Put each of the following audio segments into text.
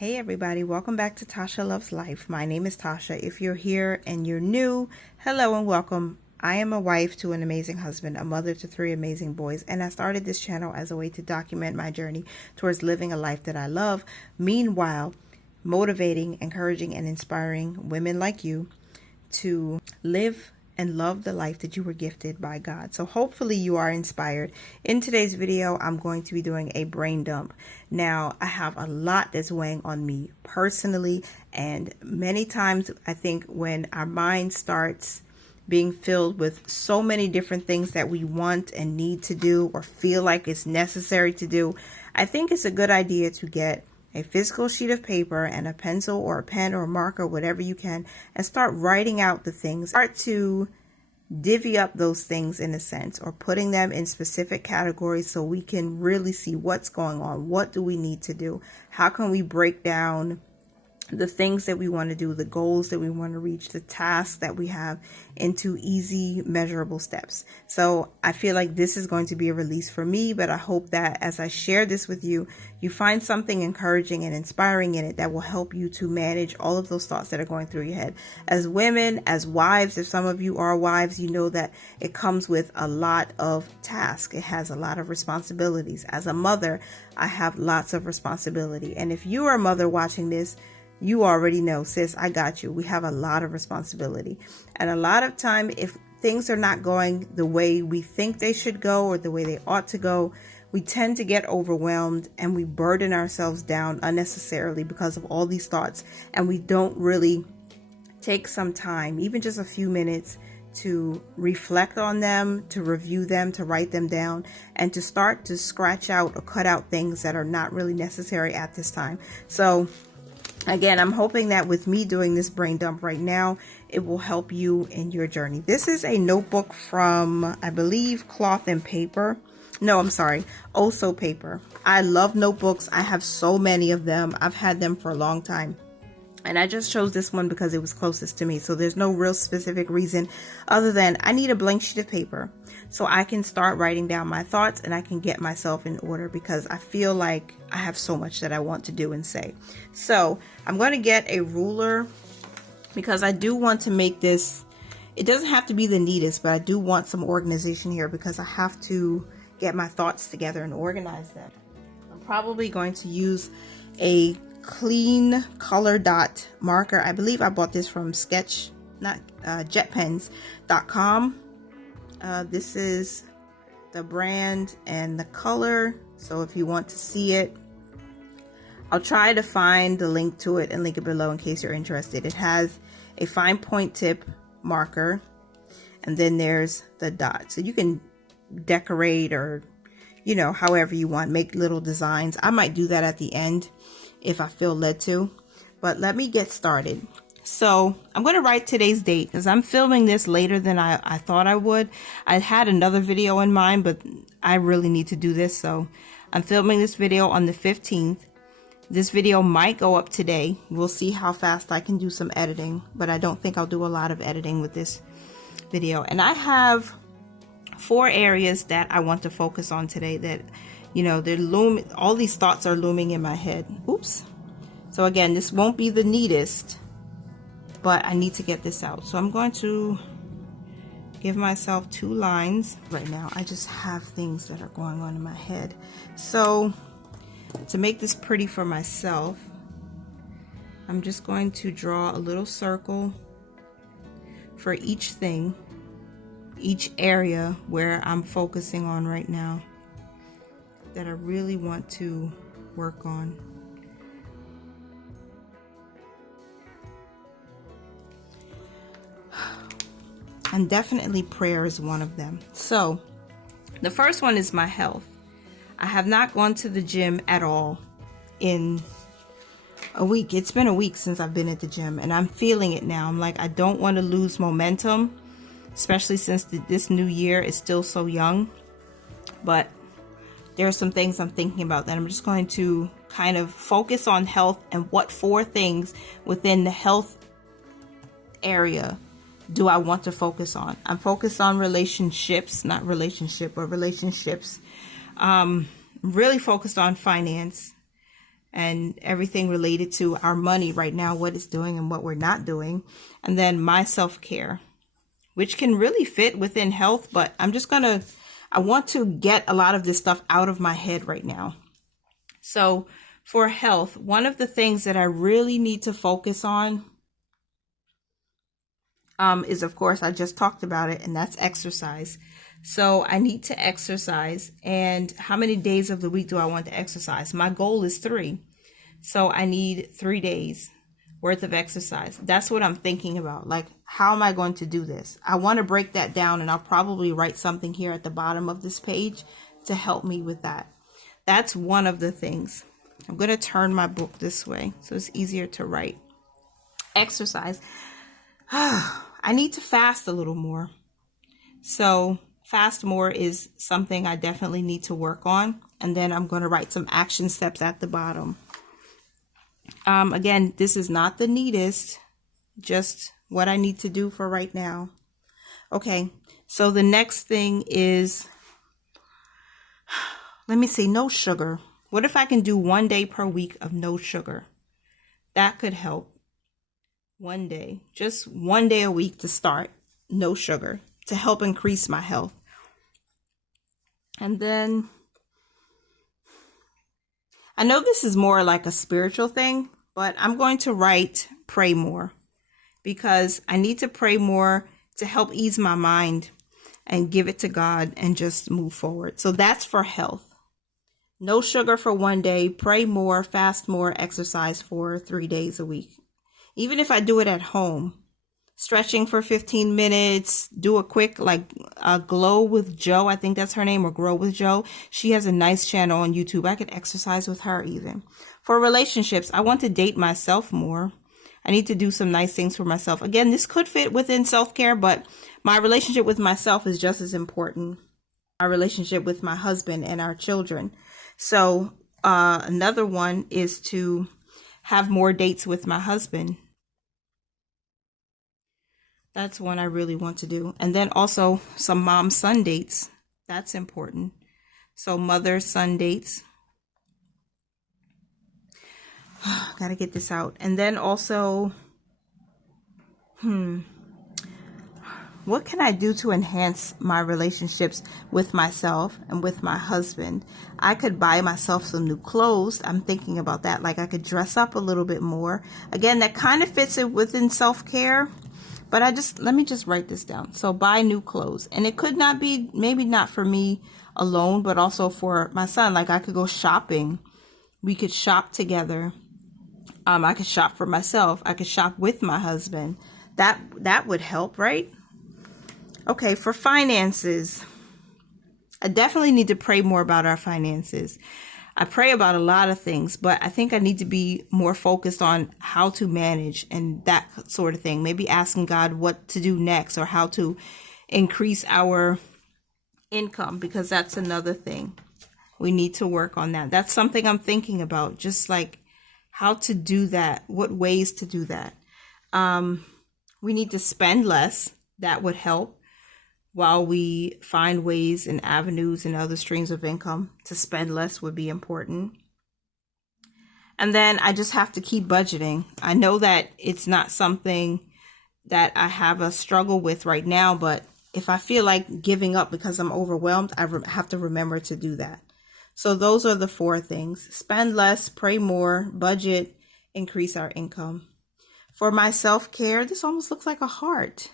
Hey everybody, welcome back to Tasha Loves Life. My name is Tasha. If you're here and you're new, hello and welcome. I am a wife to an amazing husband, a mother to 3 amazing boys, and I started this channel as a way to document my journey towards living a life that I love. Meanwhile, motivating, encouraging, and inspiring women like you to live and love the life that you were gifted by God. So hopefully you are inspired. In today's video, I'm going to be doing a brain dump. Now, I have a lot that's weighing on me personally, and many times I think when our mind starts being filled with so many different things that we want and need to do or feel like it's necessary to do, I think it's a good idea to get a physical sheet of paper and a pencil or a pen or a marker, whatever you can, and start writing out the things. Start to divvy up those things in a sense, or putting them in specific categories so we can really see what's going on. What do we need to do? How can we break down the things that we want to do, the goals that we want to reach, the tasks that we have into easy, measurable steps. So I feel like this is going to be a release for me, but I hope that as I share this with you, you find something encouraging and inspiring in it that will help you to manage all of those thoughts that are going through your head. As women, as wives, if some of you are wives, you know that it comes with a lot of tasks. It has a lot of responsibilities. As a mother, I have lots of responsibility. And if you are a mother watching this, you already know, sis, I got you. We have a lot of responsibility. And a lot of time, if things are not going the way we think they should go or the way they ought to go, we tend to get overwhelmed and we burden ourselves down unnecessarily because of all these thoughts. And we don't really take some time, even just a few minutes, to reflect on them, to review them, to write them down, and to start to scratch out or cut out things that are not really necessary at this time. So again, I'm hoping that with me doing this brain dump right now, it will help you in your journey. This is a notebook from, I believe, Cloth and Paper. No, I'm sorry, Oso Paper. I love notebooks. I have so many of them. I've had them for a long time. And I just chose this one because it was closest to me. So there's no real specific reason other than I need a blank sheet of paper so I can start writing down my thoughts and I can get myself in order, because I feel like I have so much that I want to do and say. So I'm going to get a ruler because I do want to make this, it doesn't have to be the neatest, but I do want some organization here because I have to get my thoughts together and organize them. I'm probably going to use a clean color dot marker. I believe I bought this from jetpens.com. This is the brand and the color, so if you want to see it, I'll try to find the link to it and link it below in case you're interested. It has a fine point tip marker, and then there's the dot, so you can decorate or, you know, however you want, make little designs. I might do that at the end if I feel led to, but let me get started. So I'm going to write today's date because I'm filming this later than I thought I would. I had another video in mind, but I really need to do this. So I'm filming this video on the 15th. This video might go up today. We'll see how fast I can do some editing, but I don't think I'll do a lot of editing with this video. And I have 4 areas that I want to focus on today that, you know, they're looming. All these thoughts are looming in my head. Oops. So again, this won't be the neatest, but I need to get this out. So I'm going to give myself 2 lines right now. I just have things that are going on in my head. So to make this pretty for myself, I'm just going to draw a little circle for each thing, each area where I'm focusing on right now that I really want to work on. And definitely prayer is one of them. So the first one is my health. I have not gone to the gym at all in a week. It's been a week since I've been at the gym, and I'm feeling it now. I'm like, I don't want to lose momentum, especially since this new year is still so young. But there are some things I'm thinking about that I'm just going to kind of focus on health and what 4 things within the health area do I want to focus on. I'm focused on relationships, not relationship, but relationships. Really focused on finance, and everything related to our money right now, what it's doing and what we're not doing. And then my self-care, which can really fit within health, but I want to get a lot of this stuff out of my head right now. So for health, one of the things that I really need to focus on is, of course, I just talked about it, and that's exercise. So I need to exercise. And how many days of the week do I want to exercise? My goal is 3. So I need 3 days worth of exercise. That's what I'm thinking about. Like, how am I going to do this? I want to break that down, and I'll probably write something here at the bottom of this page to help me with that. That's one of the things. I'm going to turn my book this way so it's easier to write. Exercise. I need to fast a little more. So fast more is something I definitely need to work on. And then I'm going to write some action steps at the bottom. Again, this is not the neatest, just what I need to do for right now. Okay, so the next thing is, let me see, no sugar. What if I can do 1 day per week of no sugar? That could help. 1 day, just 1 day a week to start, no sugar, to help increase my health. And then, I know this is more like a spiritual thing, but I'm going to write pray more, because I need to pray more to help ease my mind and give it to God and just move forward. So that's for health. No sugar for 1 day, pray more, fast more, exercise for 3 days a week. Even if I do it at home, stretching for 15 minutes, do a quick Glow with Joe, I think that's her name, or Grow with Joe. She has a nice channel on YouTube. I could exercise with her even. For relationships, I want to date myself more. I need to do some nice things for myself. Again, this could fit within self-care, but my relationship with myself is just as important. Our relationship with my husband and our children. So another one is to have more dates with my husband. That's one I really want to do. And then also some mom-son dates. That's important. So mother-son dates. Gotta get this out. And then also, what can I do to enhance my relationships with myself and with my husband? I could buy myself some new clothes. I'm thinking about that. Like, I could dress up a little bit more. Again, that kind of fits it within self-care. But let me just write this down. So buy new clothes. And it could not be, maybe not for me alone, but also for my son. Like, I could go shopping. We could shop together. I could shop for myself. I could shop with my husband. That would help, right? Okay, for finances, I definitely need to pray more about our finances. I pray about a lot of things, but I think I need to be more focused on how to manage and that sort of thing. Maybe asking God what to do next, or how to increase our income, because that's another thing. We need to work on that. That's something I'm thinking about, just like how to do that, what ways to do that. We need to spend less. That would help. While we find ways and avenues and other streams of income, to spend less would be important. And then I just have to keep budgeting. I know that it's not something that I have a struggle with right now, but if I feel like giving up because I'm overwhelmed, I have to remember to do that. So those are the 4 things. Spend less, pray more, budget, increase our income. For my self-care, this almost looks like a heart.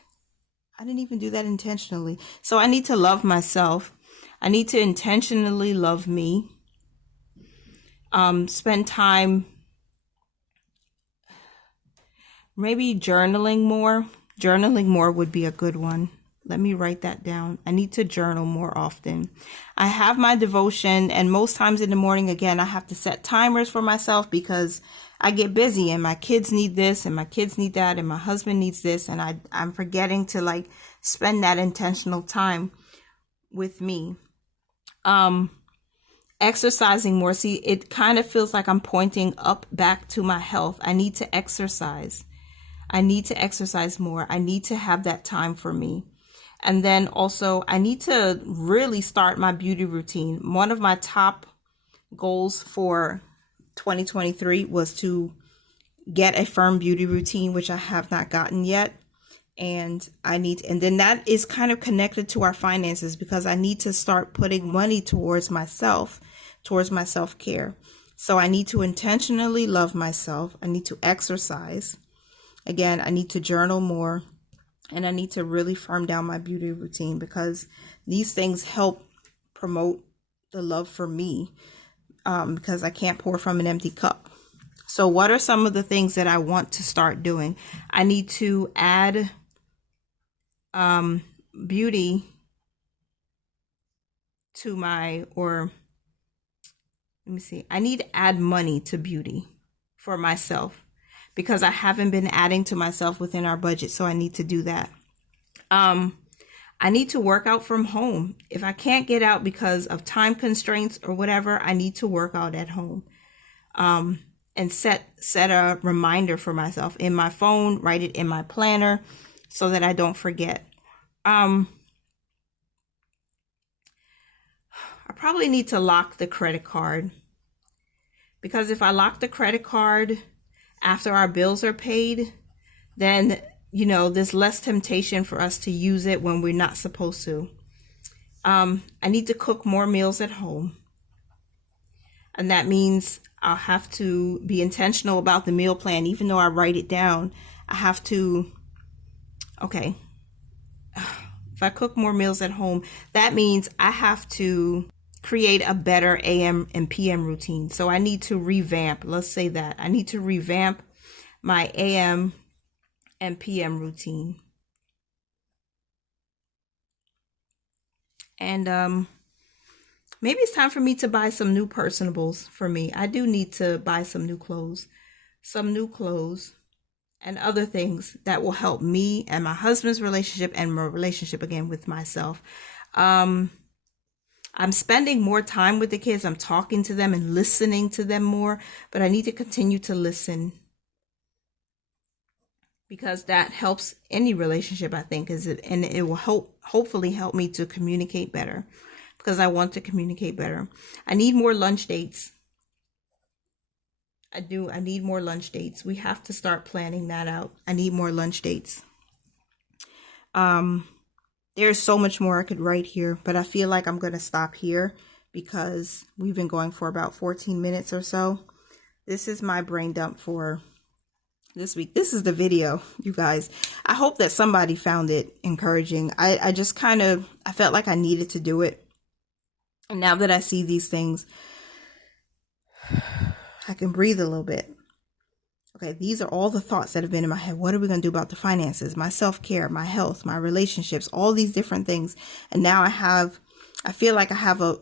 I didn't even do that intentionally. So I need to love myself. I need to intentionally love me. Spend time, maybe journaling more. Journaling more would be a good one. Let me write that down. I need to journal more often. I have my devotion, and most times in the morning, again, I have to set timers for myself because I get busy and my kids need this and my kids need that and my husband needs this, and I'm forgetting to spend that intentional time with me. Exercising more. See, it kind of feels like I'm pointing up back to my health. I need to exercise. I need to exercise more. I need to have that time for me. And then also I need to really start my beauty routine. One of my top goals for 2023 was to get a firm beauty routine, which I have not gotten yet. And then that is kind of connected to our finances, because I need to start putting money towards myself, towards my self-care. So I need to intentionally love myself. I need to exercise. Again, I need to journal more, and I need to really firm down my beauty routine, because these things help promote the love for me, because I can't pour from an empty cup. So what are some of the things that I want to start doing? I need to add beauty to I need to add money to beauty for myself, because I haven't been adding to myself within our budget. So I need to do that. I need to work out from home. If I can't get out because of time constraints or whatever, I need to work out at home. And set a reminder for myself in my phone, write it in my planner so that I don't forget. I probably need to lock the credit card, because if I lock the credit card after our bills are paid, then, there's less temptation for us to use it when we're not supposed to. I need to cook more meals at home. And that means I'll have to be intentional about the meal plan. Even though I write it down, I have to, if I cook more meals at home, that means I have to create a better AM and PM routine. So I need to revamp, let's say that. I need to revamp my AM and PM routine. And maybe it's time for me to buy some new personables for me. I do need to buy some new clothes and other things that will help me and my husband's relationship and my relationship again with myself. I'm spending more time with the kids. I'm talking to them and listening to them more, but I need to continue to listen, because that helps any relationship, I think, and it will hopefully help me to communicate better, because I want to communicate better. I need more lunch dates. I need more lunch dates. We have to start planning that out. I need more lunch dates. There's so much more I could write here, but I feel like I'm going to stop here, because we've been going for about 14 minutes or so. This is my brain dump for this week. This is the video, you guys. I hope that somebody found it encouraging. I just I felt like I needed to do it. And now that I see these things, I can breathe a little bit. Okay, these are all the thoughts that have been in my head. What are we going to do about the finances, my self-care, my health, my relationships, all these different things. And now I feel like I have a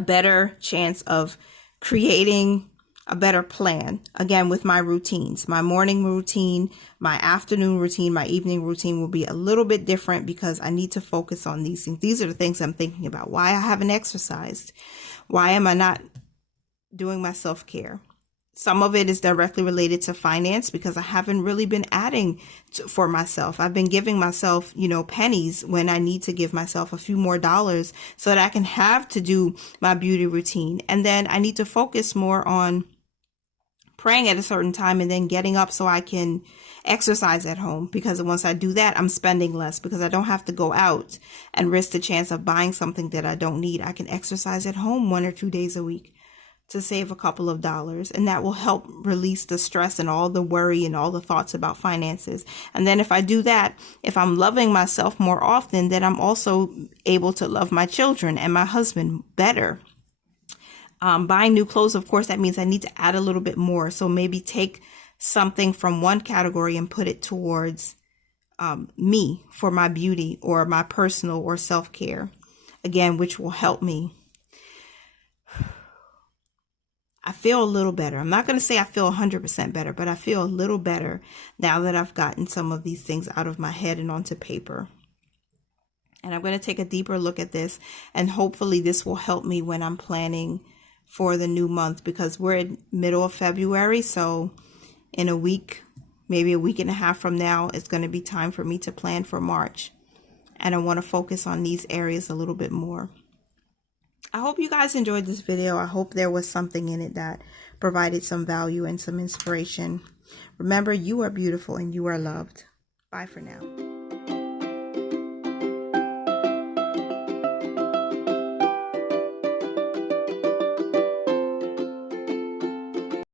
better chance of creating a better plan. Again, with my routines, my morning routine, my afternoon routine, my evening routine will be a little bit different, because I need to focus on these things. These are the things I'm thinking about. Why I haven't exercised. Why am I not doing my self-care? Some of it is directly related to finance, because I haven't really been adding for myself. I've been giving myself, pennies when I need to give myself a few more dollars so that I can have to do my beauty routine. And then I need to focus more on praying at a certain time and then getting up so I can exercise at home, because once I do that, I'm spending less, because I don't have to go out and risk the chance of buying something that I don't need. I can exercise at home 1 or 2 days a week to save a couple of dollars, and that will help release the stress and all the worry and all the thoughts about finances. And then if I do that, if I'm loving myself more often, then I'm also able to love my children and my husband better. Buying new clothes, of course, that means I need to add a little bit more. So maybe take something from one category and put it towards me for my beauty or my personal or self-care, again, which will help me. I feel a little better. I'm not going to say I feel 100% better, but I feel a little better now that I've gotten some of these things out of my head and onto paper. And I'm going to take a deeper look at this, and hopefully this will help me when I'm planning for the new month, because we're in middle of February. So in a week, maybe a week and a half from now, it's going to be time for me to plan for March. And I want to focus on these areas a little bit more. I hope you guys enjoyed this video. I hope there was something in it that provided some value and some inspiration. Remember, you are beautiful and you are loved. Bye for now.